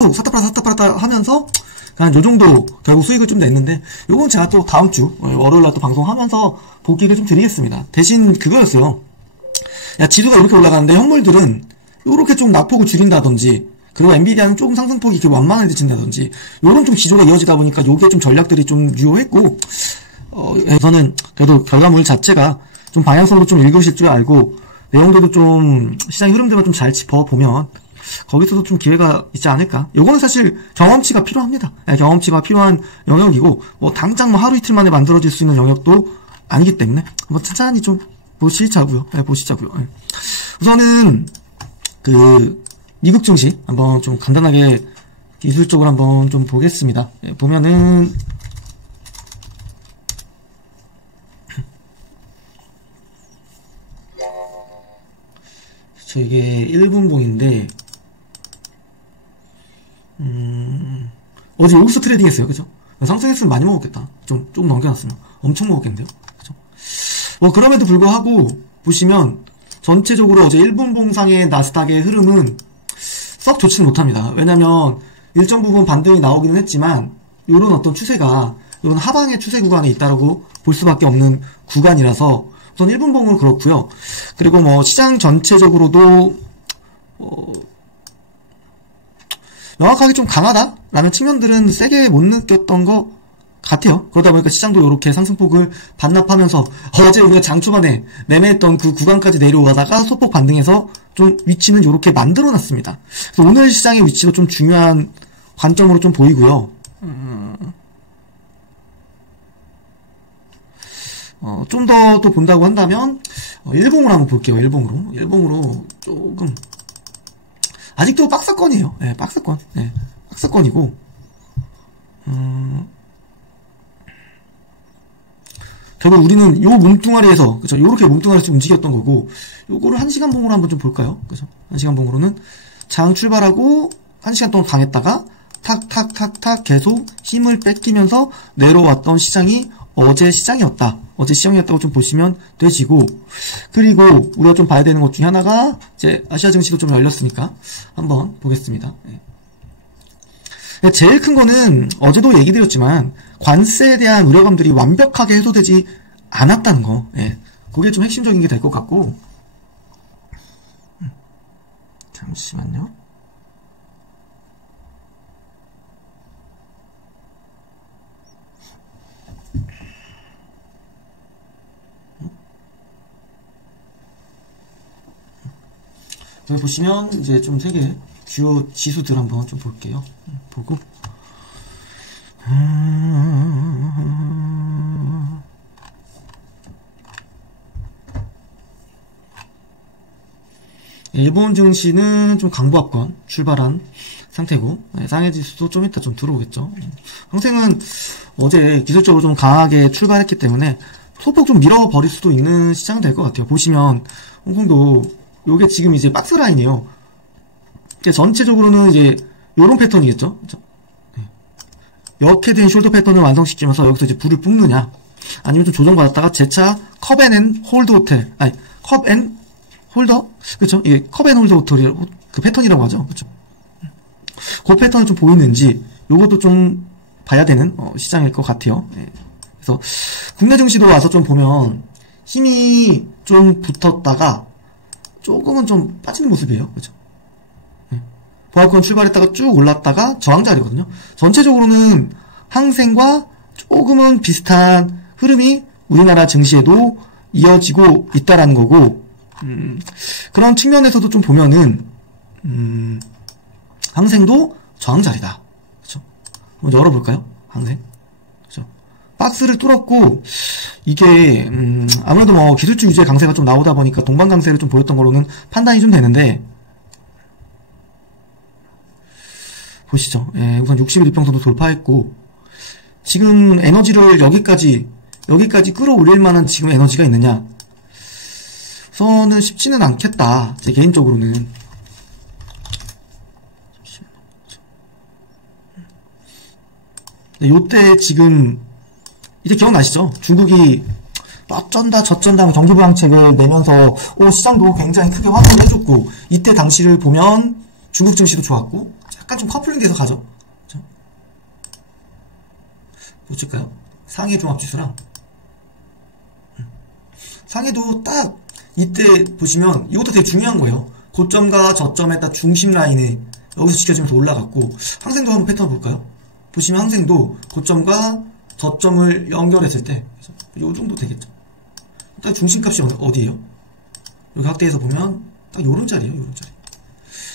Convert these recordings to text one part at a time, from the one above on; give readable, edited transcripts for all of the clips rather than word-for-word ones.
샀다 팔았다 하면서 그냥 요 정도 결국 수익을 좀 냈는데, 요건 제가 또 다음 주 월요일날 또 방송하면서 보기를 좀 드리겠습니다. 대신 그거였어요. 야, 지수가 이렇게 올라가는데 현물들은 요렇게 좀 낙폭을 줄인다든지, 그리고 엔비디아는 조금 상승폭이 이렇게 완만하게 친다든지, 요런 좀 기조가 이어지다 보니까 요게 좀 전략들이 좀 유효했고, 저는 그래도 결과물 자체가 좀 방향성으로 좀 읽으실 줄 알고, 내용들도 좀 시장 흐름들만 좀 잘 짚어보면 거기서도 좀 기회가 있지 않을까. 요거는 사실 경험치가 필요합니다. 경험치가 필요한 영역이고, 뭐 당장 뭐 하루 이틀 만에 만들어질 수 있는 영역도 아니기 때문에 뭐 천천히 좀 보시자고요. 보시자고요. 우선은 그 미국 증시 한번 좀 간단하게 기술적으로 한번 좀 보겠습니다. 보면은 이게 1분봉인데, 어제 여기서 트레이딩 했어요. 그죠? 상승했으면 많이 먹었겠다. 조금 넘겨놨으면. 엄청 먹었겠는데요? 그죠? 그럼에도 불구하고, 보시면, 전체적으로 어제 1분봉상의 나스닥의 흐름은 썩 좋지는 못합니다. 왜냐면, 일정 부분 반등이 나오기는 했지만, 요런 어떤 추세가, 요런 하방의 추세 구간에 있다라고 볼 수밖에 없는 구간이라서, 우선 1분봉은 그렇고요. 그리고 뭐 시장 전체적으로도 명확하게 좀 강하다라는 측면들은 세게 못 느꼈던 것 같아요. 그러다 보니까 시장도 이렇게 상승폭을 반납하면서 어제 우리가 장 초반에 매매했던 그 구간까지 내려오다가 소폭 반등해서 좀 위치는 이렇게 만들어놨습니다. 그래서 오늘 시장의 위치도 좀 중요한 관점으로 좀 보이고요. 좀 더 또 본다고 한다면, 일봉으로 한번 볼게요. 일봉으로 조금, 아직도 박스권이에요. 박스권. 박스권이고, 결국 우리는 요 몸뚱아리에서, 그쵸? 요렇게 몸뚱아리에서 움직였던 거고, 요거를 1시간 봉으로 한번 좀 볼까요? 그죠? 1시간 봉으로는 장 출발하고, 1시간 동안 강했다가, 탁 계속 힘을 뺏기면서 내려왔던 시장이 어제 시장이었다고 좀 보시면 되시고, 그리고 우리가 좀 봐야 되는 것 중에 하나가 이제 아시아 증시도 좀 열렸으니까 한번 보겠습니다. 제일 큰 거는 어제도 얘기 드렸지만 관세에 대한 우려감들이 완벽하게 해소되지 않았다는 거. 그게 좀 핵심적인 게 될 것 같고, 잠시만요. 여기 보시면 이제 좀 세 개 주요 지수들 한번 좀 볼게요. 보고 일본 증시는 좀 강보합권 출발한 상태고, 상해 지수도 좀 이따 좀 들어오겠죠. 항생은 어제 기술적으로 좀 강하게 출발했기 때문에 소폭 좀 밀어버릴 수도 있는 시장이 될 것 같아요. 보시면 홍콩도 요게 지금 이제 박스 라인이에요. 전체적으로는 이제 요런 패턴이겠죠. 그렇죠? 이렇게 된 숄더 패턴을 완성시키면서 여기서 이제 불을 뿜느냐, 아니면 좀 조정받았다가 재차 컵앤홀드 호텔, 컵앤 홀더, 그렇죠? 이게 컵앤 홀더 호텔이 그 패턴이라고 하죠. 그렇죠? 그 패턴이 좀 보이는지 요것도 좀 봐야 되는 시장일 것 같아요. 그래서 국내 증시도 와서 좀 보면 힘이 좀 붙었다가 조금은 좀 빠지는 모습이에요. 그죠? 보합권 출발했다가 쭉 올랐다가 저항 자리거든요. 전체적으로는 항생과 조금은 비슷한 흐름이 우리나라 증시에도 이어지고 있다라는 거고, 그런 측면에서도 좀 보면은, 항생도 저항 자리다. 그죠? 한번 열어볼까요? 항생. 그죠? 박스를 뚫었고, 이게 아무래도 뭐 기술주 위주의 강세가 좀 나오다 보니까 동반 강세를 좀 보였던 걸로는 판단이 좀 되는데, 보시죠. 우선 60일 이평선도 돌파했고, 지금 에너지를 여기까지 끌어올릴 만한 지금 에너지가 있느냐? 우선은 쉽지는 않겠다. 제 개인적으로는. 요때 지금 이제 기억나시죠? 중국이 어쩐다 저쩐다 경기부양책을 내면서 시장도 굉장히 크게 환호를 해줬고, 이때 당시를 보면 중국 증시도 좋았고, 약간 좀 커플링 커플링돼서 가죠. 그쵸? 보실까요? 상해 종합지수랑 상해도 딱 이때 보시면 이것도 되게 중요한 거예요. 고점과 저점에 딱 중심 라인에 여기서 지켜지면서 올라갔고, 항생도 한번 패턴 볼까요? 보시면 항생도 고점과 저점을 연결했을 때 요 정도 되겠죠. 딱 중심값이 어디예요? 여기 확대해서 보면 딱 요런 자리예요. 요런 자리.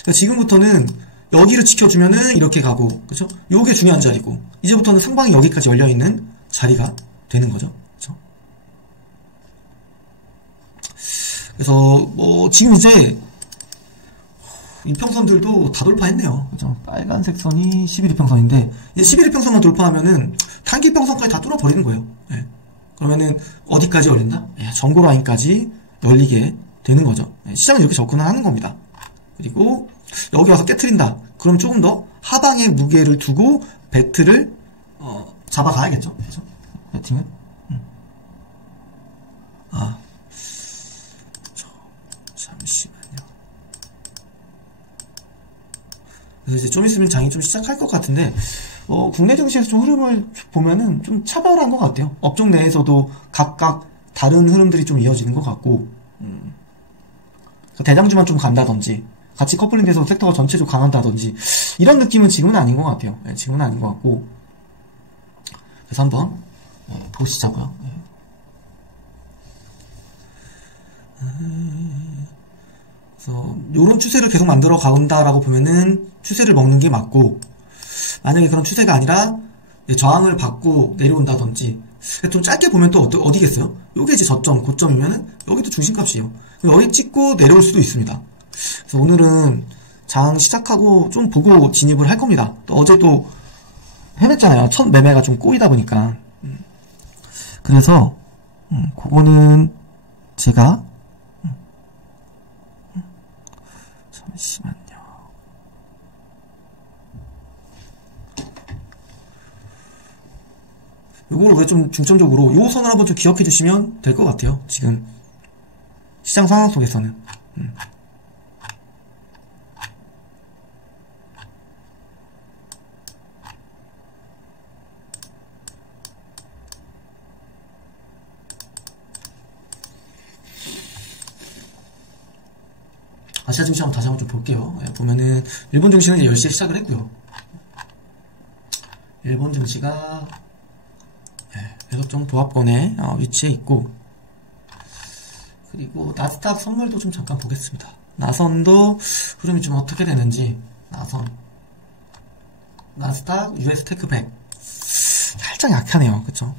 그러니까 지금부터는 여기를 지켜주면은 이렇게 가고, 그쵸? 요게 중요한 자리고, 이제부터는 상방이 여기까지 열려있는 자리가 되는 거죠. 그쵸? 그래서 뭐 지금 이제 이평선들도 다 돌파했네요. 그죠? 빨간색 선이 11이평선인데, 이제 11이평선만 돌파하면은 단기평선까지 다 뚫어버리는 거예요. 네. 그러면은 어디까지 열린다? 전고 라인까지 열리게 되는 거죠. 네. 시장은 이렇게 접근을 하는 겁니다. 그리고 여기 와서 깨트린다. 그럼 조금 더 하방에 무게를 두고 배트를 잡아가야겠죠. 그죠? 배팅은? 잠시만요. 그래서 이제 좀 있으면 장이 좀 시작할 것 같은데, 국내 증시에서 좀 흐름을 보면은 좀 차별한 것 같아요. 업종 내에서도 각각 다른 흐름들이 좀 이어지는 것 같고, 대장주만 좀 간다든지, 같이 커플링돼서 섹터가 전체적으로 강한다든지, 이런 느낌은 지금은 아닌 것 같아요. 네, 지금은 아닌 것 같고. 그래서 한번 보시자고요. 네. 그래서 요런 추세를 계속 만들어 가온다라고 보면은 추세를 먹는 게 맞고, 만약에 그런 추세가 아니라 저항을 받고 내려온다든지, 좀 짧게 보면 또 어디겠어요? 요게 이제 저점, 고점이면은 여기도 중심값이에요. 여기 찍고 내려올 수도 있습니다. 그래서 오늘은 장 시작하고 좀 보고 진입을 할 겁니다. 또 어제 또 헤맸잖아요. 첫 매매가 좀 꼬이다 보니까. 그래서 그거는 제가 잠시만요. 이걸 왜 좀 중점적으로 요 선을 한번 좀 기억해 주시면 될 것 같아요. 지금 시장 상황 속에서는. 아시아 증시 한번 다시 한번 좀 볼게요. 보면은 일본 증시는 이제 10시에 시작을 했고요. 일본 증시가 계속적 보합권에 위치해 있고, 그리고 나스닥 선물도 좀 잠깐 보겠습니다. 나선도 흐름이 좀 어떻게 되는지. 나스닥 US 테크 100 살짝 약하네요. 그쵸?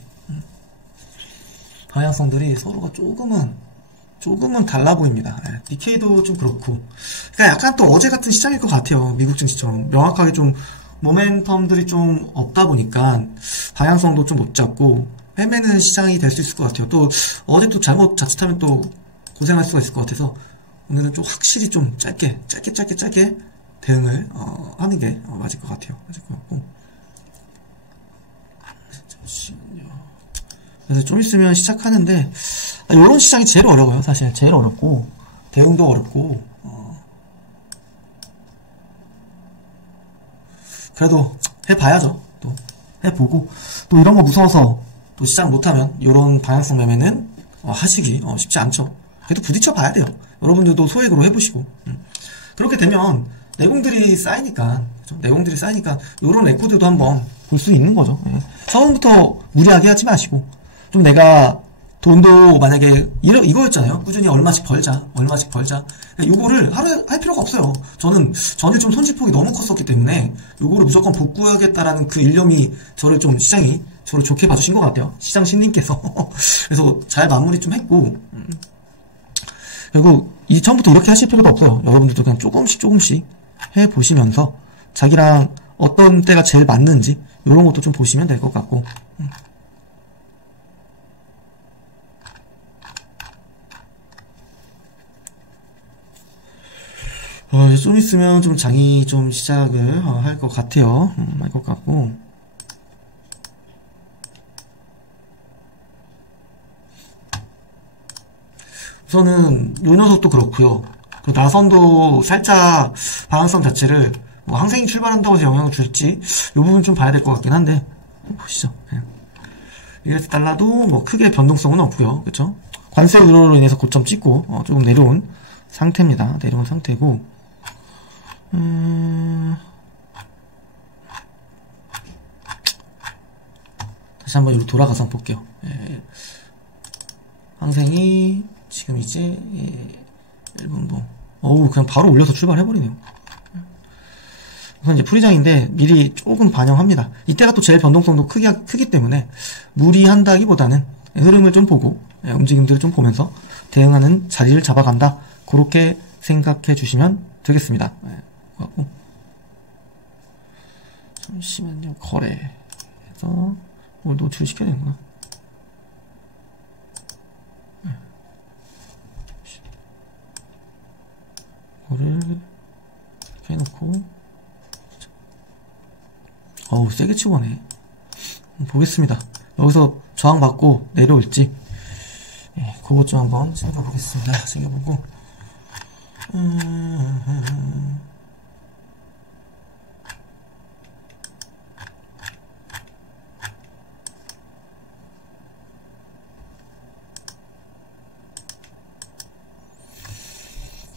방향성들이 서로가 조금은 달라 보입니다. 니케이도 좀 그렇고. 그러니까 약간 또 어제 같은 시장일 것 같아요. 미국 증시처럼. 명확하게 좀 모멘텀들이 좀 없다 보니까 방향성도 좀 못 잡고 헤매는 시장이 될 수 있을 것 같아요. 또 어제 또 잘못 자칫하면 또 고생할 수가 있을 것 같아서 오늘은 좀 확실히 좀 짧게 대응을 하는 게 맞을 것 같아요. 맞을 것 같고. 잠시만요. 그래서 좀 있으면 시작하는데, 요런 시장이 제일 어려워요. 사실 제일 어렵고 대응도 어렵고. 그래도 해봐야죠. 또 해보고, 또 이런 거 무서워서 또 시작 못하면 요런 방향성 매매는 하시기 쉽지 않죠. 그래도 부딪혀 봐야 돼요. 여러분들도 소액으로 해보시고. 그렇게 되면 내공들이 쌓이니까, 그렇죠? 내공들이 쌓이니까 요런 레코드도 한번 볼 수 있는 거죠. 처음부터 무리하게 하지 마시고, 좀 내가 돈도 만약에 이거였잖아요. 꾸준히 얼마씩 벌자. 요거를 하루에 할 필요가 없어요. 저는 전에 좀 손실폭이 너무 컸었기 때문에 요거를 무조건 복구해야겠다라는 그 일념이 시장이 저를 좋게 봐주신 것 같아요. 시장 신님께서. 그래서 잘 마무리 좀 했고, 그리고 처음부터 이렇게 하실 필요도 없어요. 여러분들도 그냥 조금씩 해보시면서 자기랑 어떤 때가 제일 맞는지 이런 것도 좀 보시면 될 것 같고. 좀 있으면 좀 장이 좀 시작을 할 것 같아요. 할 것 같고. 우선은 요 녀석도 그렇고요. 그 나선도 살짝 방향성 자체를 뭐 항생이 출발한다고 해서 영향을 줄지 이 부분 좀 봐야 될 것 같긴 한데 보시죠. US달러도 뭐 크게 변동성은 없고요. 그쵸? 관세 우려로 인해서 고점 찍고 조금 내려온 상태입니다. 내려온 상태고 다시 한번 여기로 돌아가서 한번 볼게요. 항생이 지금 이제 1분봉 어우 그냥 바로 올려서 출발해버리네요. 우선 이제 프리장인데 미리 조금 반영합니다. 이때가 또 제일 변동성도 크기 때문에 무리한다기보다는 흐름을 좀 보고 움직임들을 좀 보면서 대응하는 자리를 잡아간다. 그렇게 생각해 주시면 되겠습니다. 잠시만요. 거래해서 뭘 노출시켜야 되는구나. 이거를 이렇게 해놓고 어우 세게 치고 오네. 보겠습니다. 여기서 저항받고 내려올지 그것 좀 한번 챙겨보겠습니다. 챙겨보고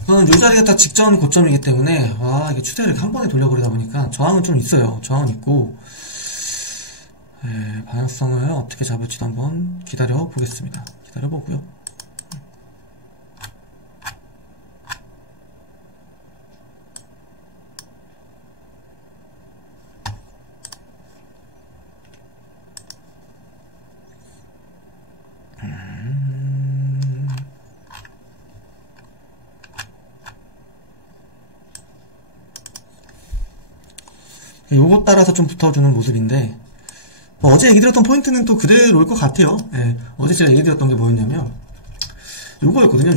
저는 이 자리가 딱 직전 고점이기 때문에 이게 추세를 한 번에 돌려버리다 보니까 저항은 좀 있어요. 저항은 있고 방향성을 어떻게 잡을지도 한번 기다려 보겠습니다. 기다려 보고요. 요것 따라서 좀 붙어주는 모습인데 어제 얘기 드렸던 포인트는 또 그대로일 것 같아요. 어제 제가 얘기 드렸던 게 뭐였냐면 요거였거든요.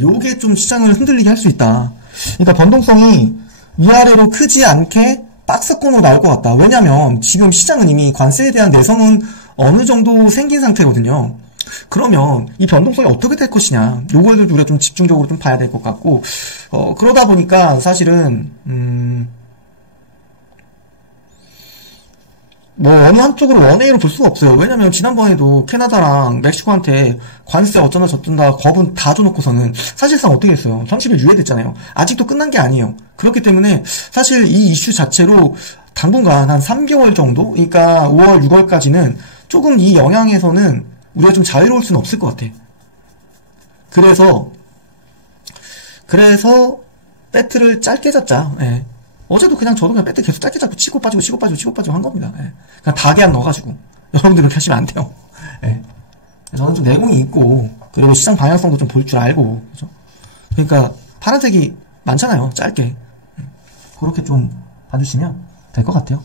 요게 좀 시장을 흔들리게 할 수 있다. 그러니까 변동성이 위아래로 크지 않게 박스권으로 나올 것 같다. 왜냐면 지금 시장은 이미 관세에 대한 내성은 어느 정도 생긴 상태거든요. 그러면 이 변동성이 어떻게 될 것이냐, 요거를 우리가 좀 집중적으로 좀 봐야 될 것 같고, 그러다 보니까 사실은 뭐 어느 한쪽으로 원웨이로 볼 수가 없어요. 왜냐면 지난번에도 캐나다랑 멕시코한테 관세 어쩌나 저쩐다 겁은 다 줘놓고서는 사실상 어떻게 했어요? 30일 유예됐잖아요. 아직도 끝난 게 아니에요. 그렇기 때문에 사실 이 이슈 자체로 당분간 한 3개월 정도, 그러니까 5월 6월까지는 조금 이 영향에서는 우리가 좀 자유로울 수는 없을 것 같아. 그래서 배트를 짧게 잡자. 어제도 그냥 저도 그냥 배트 계속 짧게 잡고 치고 빠지고 한 겁니다. 그냥 다계약 넣어가지고. 여러분들 그렇게 하시면 안 돼요. 저는 좀 내공이 있고, 그리고 시장 방향성도 좀 볼 줄 알고, 그죠? 그러니까, 파란색이 많잖아요. 짧게. 그렇게 좀 봐주시면 될 것 같아요.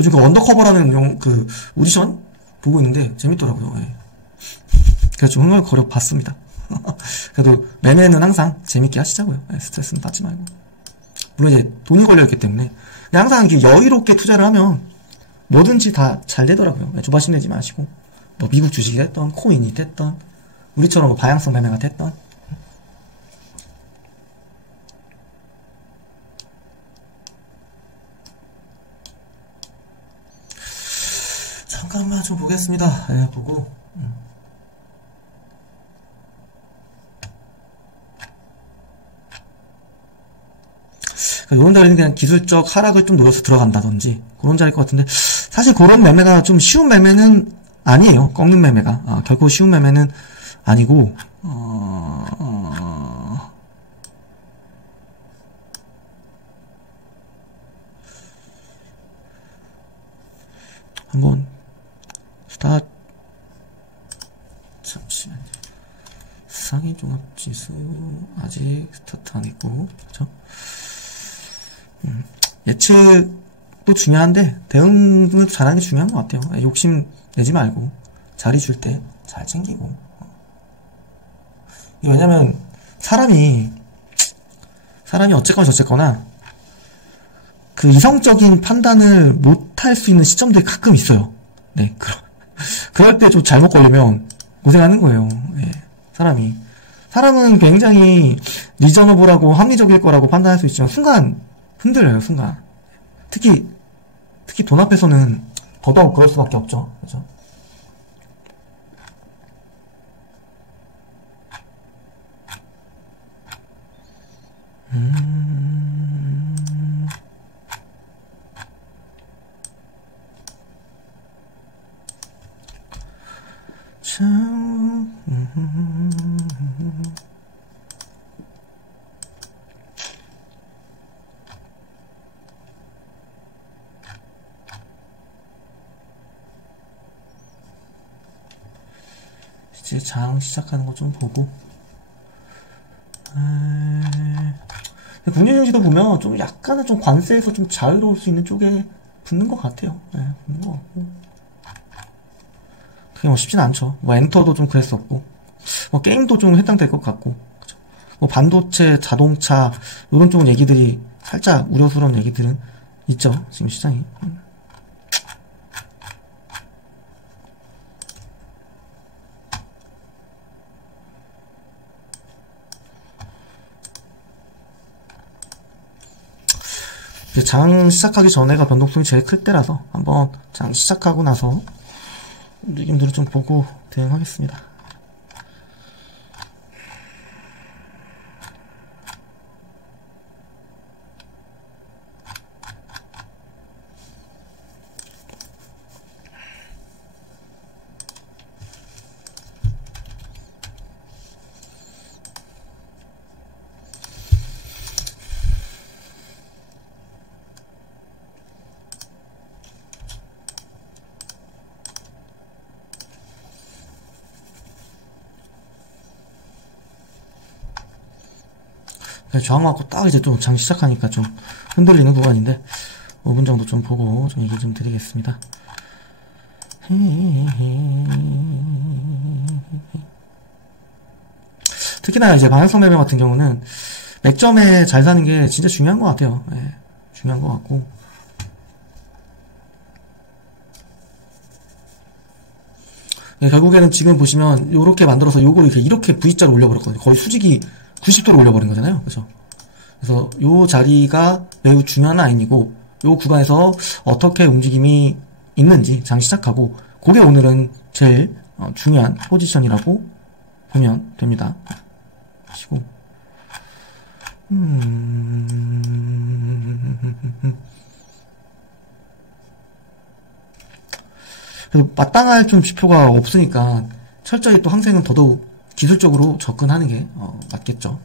지금 언더커버라는 오디션 보고 있는데 재밌더라고요. 그래서 좀 흥얼거려 봤습니다. 그래도 매매는 항상 재밌게 하시자고요. 스트레스는 받지 말고. 물론 이제 돈이 걸려있기 때문에. 근데 항상 이렇게 여유롭게 투자를 하면 뭐든지 다 잘 되더라고요. 조바심 내지 마시고. 뭐 미국 주식이 됐던, 코인이 됐던, 우리처럼 뭐 방향성 매매가 됐던. 잠깐만 좀 보겠습니다. 보고. 이런 자리는 그냥 기술적 하락을 좀 노려서 들어간다든지 그런 자리일 것 같은데, 사실 그런 매매가 좀 쉬운 매매는 아니에요. 꺾는 매매가 결코 쉬운 매매는 아니고, 한번 스타트. 잠시만요. 상위 종합지수 아직 스타트 안 했고, 그죠? 예측도 중요한데 대응을 잘하는 게 중요한 것 같아요. 욕심 내지 말고 자리 줄 때 잘 챙기고. 왜냐면 사람이 어쨌거나 저쨌거나 그 이성적인 판단을 못할 수 있는 시점들이 가끔 있어요. 네, 그럴 때 좀 잘못 걸리면 고생하는 거예요. 예, 사람은 굉장히 리저너블하고 합리적일 거라고 판단할 수 있지만 순간 흔들려요. 순간. 특히 돈 앞에서는 더더욱 그럴 수밖에 없죠. 그죠? 이제 장 시작하는 거 좀 보고. 국민정시도 보면 좀 약간은 좀 관세에서 좀 자유로울 수 있는 쪽에 붙는 것 같아요. 네, 붙는 것 같고. 그게 뭐 쉽진 않죠. 뭐 엔터도 좀 그랬었고, 뭐 게임도 좀 해당될 것 같고, 그쵸? 뭐 반도체, 자동차 이런 쪽은 얘기들이 살짝 우려스러운 얘기들은 있죠. 지금 시장이. 장 시작하기 전에가 변동성이 제일 클 때라서 한번 장 시작하고 나서 느낌들을 좀 보고 대응하겠습니다. 저항 맞고 딱 이제 또 장 시작하니까 좀 흔들리는 구간인데 5분 정도 좀 보고 좀 얘기 좀 드리겠습니다. 특히나 이제 방향성 매매 같은 경우는 맥점에 잘 사는 게 진짜 중요한 것 같아요. 네, 중요한 것 같고. 네, 결국에는 지금 보시면 요렇게 만들어서 요거를 이렇게 V자로 올려버렸거든요. 거의 수직이 90도로 올려버린 거잖아요. 그죠? 그래서 요 자리가 매우 중요한 라인이고, 요 구간에서 어떻게 움직임이 있는지 장 시작하고, 그게 오늘은 제일 중요한 포지션이라고 보면 됩니다. 하시고. 그래도 마땅할 좀 지표가 없으니까 철저히 또 항생은 더더욱 기술적으로 접근하는 게 맞겠죠.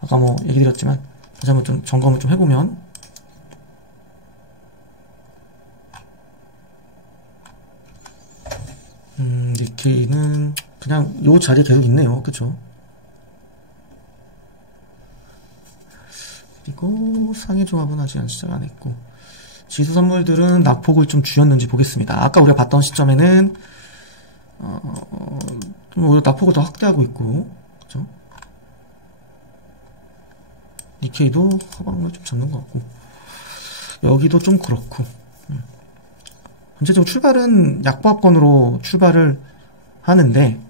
아까 뭐 얘기 드렸지만 다시 한번 좀 점검을 좀 해보면 니키는 그냥 요 자리에 계속 있네요. 그쵸? 그리고 상해 조합은 아직 시작 안 했고, 지수 선물들은 낙폭을 좀 줄였는지 보겠습니다. 아까 우리가 봤던 시점에는 좀 오히려 낙폭을 더 확대하고 있고, 그죠? 니케이도 하방을 좀 잡는 것 같고, 여기도 좀 그렇고, 전체적으로 출발은 약보합권으로 출발을 하는데,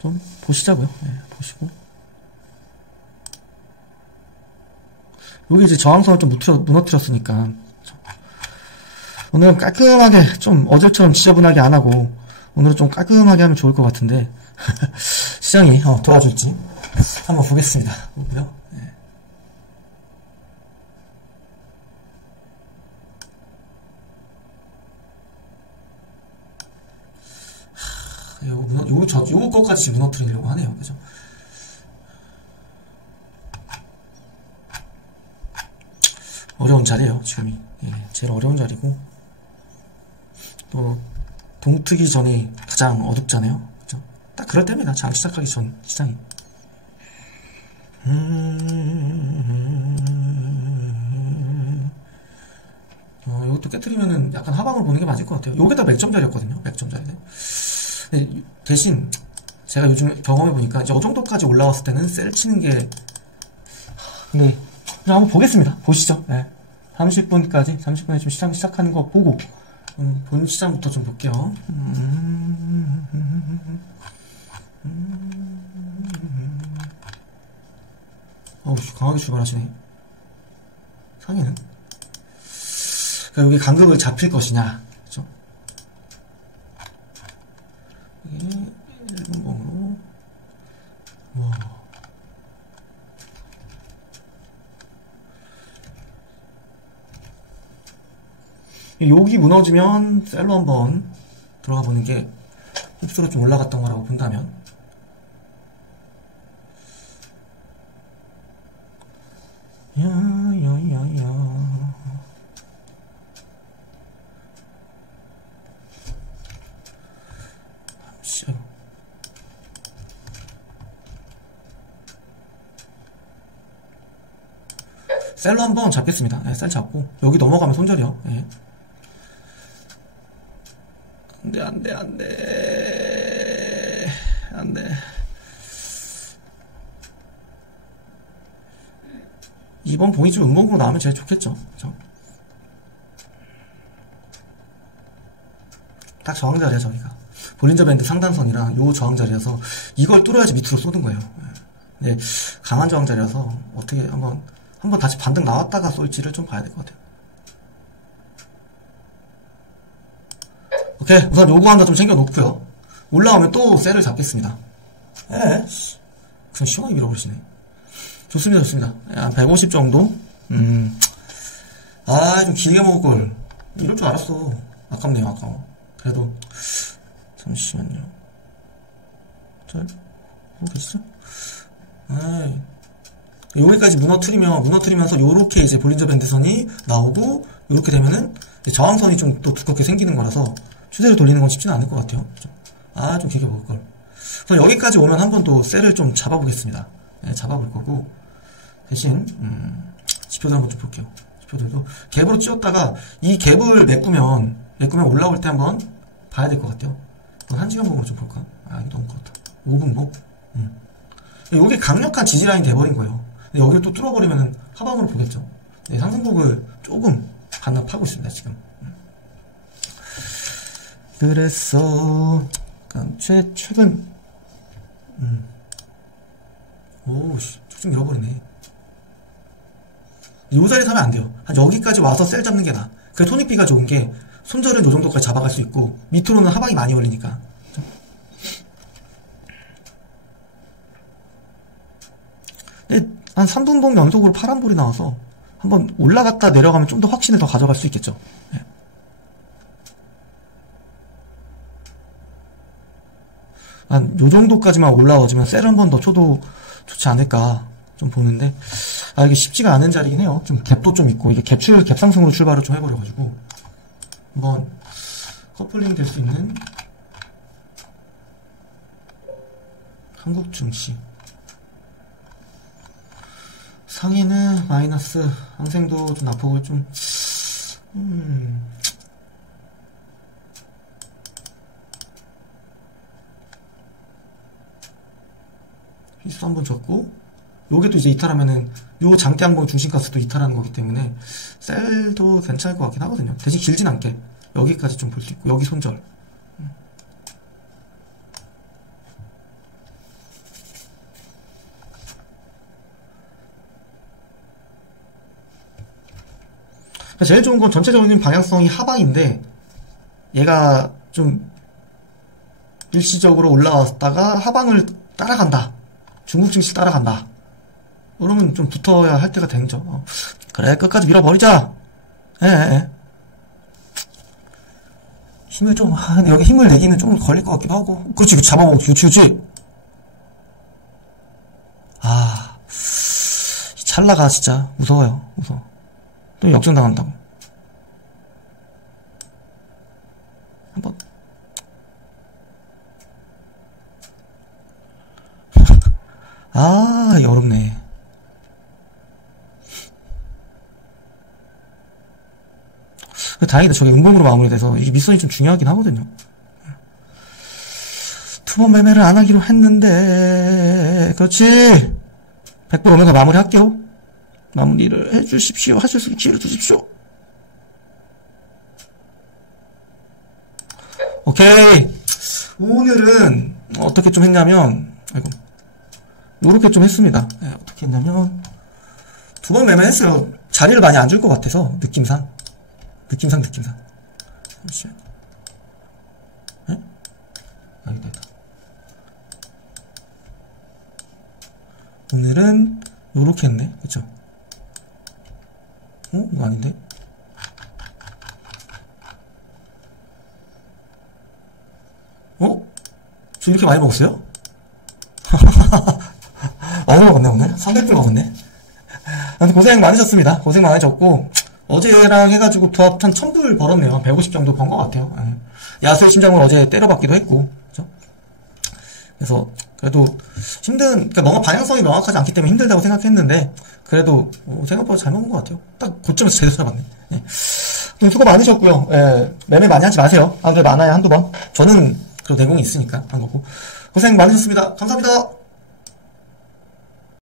좀 보시자고요. 네, 보시고. 여기 이제 저항선을 좀 무너뜨렸으니까, 오늘은 깔끔하게, 좀 어제처럼 지저분하게 안 하고, 오늘은 좀 깔끔하게 하면 좋을 것 같은데, 시장이 도와줄지 한번 보겠습니다. 보고요. 네. 요거까지 무너뜨리려고 하네요. 그죠? 어려운 자리예요, 지금이. 예, 제일 어려운 자리고, 또 동트기 전이 가장 어둡잖아요. 그죠? 딱 그럴 때입니다. 장 시작하기 전 시장이. 이것도 깨뜨리면은 약간 하방을 보는 게 맞을 것 같아요. 요게 다 맥점 자리였거든요. 맥점 자리네. 대신 제가 요즘 경험해보니까 이 정도까지 올라왔을 때는 셀 치는 게, 근데 한번 보겠습니다. 보시죠. 네. 30분까지, 30분에 좀 시작하는 거 보고, 본 시장부터 좀 볼게요. 강하게 출발하시네. 상해는? 그러니까 여기 간격을 잡힐 것이냐. 그죠? 이게 1분봉으로. 여기 무너지면 셀로 한번 들어가 보는 게 흡수로 좀 올라갔던 거라고 본다면, 셀로 한번 잡겠습니다. 네, 셀 잡고 여기 넘어가면 손절이요. 네. 안돼. 이번 봉이 좀 음봉으로 나오면 제일 좋겠죠. 그죠? 딱 저항자리야, 저기가. 볼린저 밴드 상단선이랑 요 저항자리여서 이걸 뚫어야지 밑으로 쏘는 거예요. 네, 강한 저항자리여서 어떻게 한번 다시 반등 나왔다가 쏠지를 좀 봐야 될 것 같아요. 오케이, 우선 요거 하나 좀 챙겨놓고요. 올라오면 또 셀을 잡겠습니다. 그냥 시원하게 밀어버리시네. 좋습니다. 한 150 정도? 좀 길게 먹을걸. 이럴 줄 알았어. 아깝네요, 아까워. 그래도, 잠시만요. 모르겠어? 여기까지 무너뜨리면서 요렇게 이제 볼린저 밴드선이 나오고, 요렇게 되면은, 저항선이 좀 또 두껍게 생기는 거라서, 추세를 돌리는 건 쉽지는 않을 것 같아요. 좀 길게 먹을걸. 그래서 여기까지 오면 한 번 또 셀을 좀 잡아보겠습니다. 네, 잡아볼 거고, 대신, 지표들 한번 좀 볼게요. 지표들도 갭으로 찌웠다가, 이 갭을 메꾸면 올라올 때 한번 봐야 될 것 같아요. 한 시간 봉으로 좀 볼까? 이게 너무 그렇다. 5분봉? 요게 강력한 지지라인 돼버린 거예요. 근데 여기를 또 뚫어버리면 하방으로 보겠죠. 네, 상승폭을 조금 반납하고 있습니다, 지금. 그래서, 최근, 쭉 좀 밀어버리네. 요 자리 사면 안 돼요. 한 여기까지 와서 셀 잡는 게 나아. 그 토닉비가 좋은 게, 손절은 요 정도까지 잡아갈 수 있고, 밑으로는 하방이 많이 올리니까. 근데, 한 3분봉 연속으로 파란볼이 나와서, 한번 올라갔다 내려가면 좀 더 확신을 더 가져갈 수 있겠죠. 네. 요 정도까지만 올라와주면 셀 한 번 더 쳐도 좋지 않을까 좀 보는데, 이게 쉽지가 않은 자리긴 해요. 좀 갭도 좀 있고, 이게 갭 상승으로 출발을 좀 해버려가지고, 한번 커플링 될 수 있는 한국 증시. 상해는 마이너스, 항생도 좀 낙폭을 좀, 필수 한번 줬고, 요게 또 이제 이탈하면은, 요 장대 항공 중심가스도 이탈하는 거기 때문에, 셀도 괜찮을 것 같긴 하거든요. 대신 길진 않게, 여기까지 좀 볼 수 있고, 여기 손절. 제일 좋은 건 전체적인 방향성이 하방인데, 얘가 좀, 일시적으로 올라왔다가 하방을 따라간다. 중국 증시 따라간다. 그러면 좀 붙어야 할 때가 되죠. 그래, 끝까지 밀어버리자. 힘을 좀, 근데 여기 힘을 내기는 좀 걸릴 것 같기도 하고. 그렇지, 잡아먹고, 그렇지. 찰나가 진짜 무서워요. 무서워. 또 역전당한다고. 한번. 어렵네. 다행이다. 저게 음봉으로 마무리돼서 이게 밑선이 좀 중요하긴 하거든요. 투번 매매를 안 하기로 했는데, 그렇지. 100% 오면서 마무리 할게요. 마무리를 해주십시오. 하실 수 있는 기회를 주십시오. 오케이. 오늘은 어떻게 좀 했냐면, 아이고, 요렇게 좀 했습니다. 네, 어떻게 했냐면, 2번 매매했어요. 자리를 많이 안 줄 것 같아서, 느낌상. 잠시만. 네? 여기다. 오늘은 요렇게 했네. 그쵸? 이거 아닌데? 저 이렇게 많이 먹었어요? 많이 먹었네, 오늘? 300불 먹었네? 고생 많으셨습니다. 고생 많으셨고, 어제랑 해가지고 도합 한 1000불 벌었네요. 150 정도 번 것 같아요. 야수의 심장을 어제 때려박기도 했고, 그죠? 그래서, 그래도 그러니까 너무 방향성이 명확하지 않기 때문에 힘들다고 생각했는데, 그래도 생각보다 잘 먹은 것 같아요. 딱 고점에서 제대로 잡았네. 예. 수고 많으셨고요. 예, 매매 많이 하지 마세요. 안 그래 많아야 한두 번. 저는 그래도 내공이 있으니까 한 거고. 고생 많으셨습니다. 감사합니다.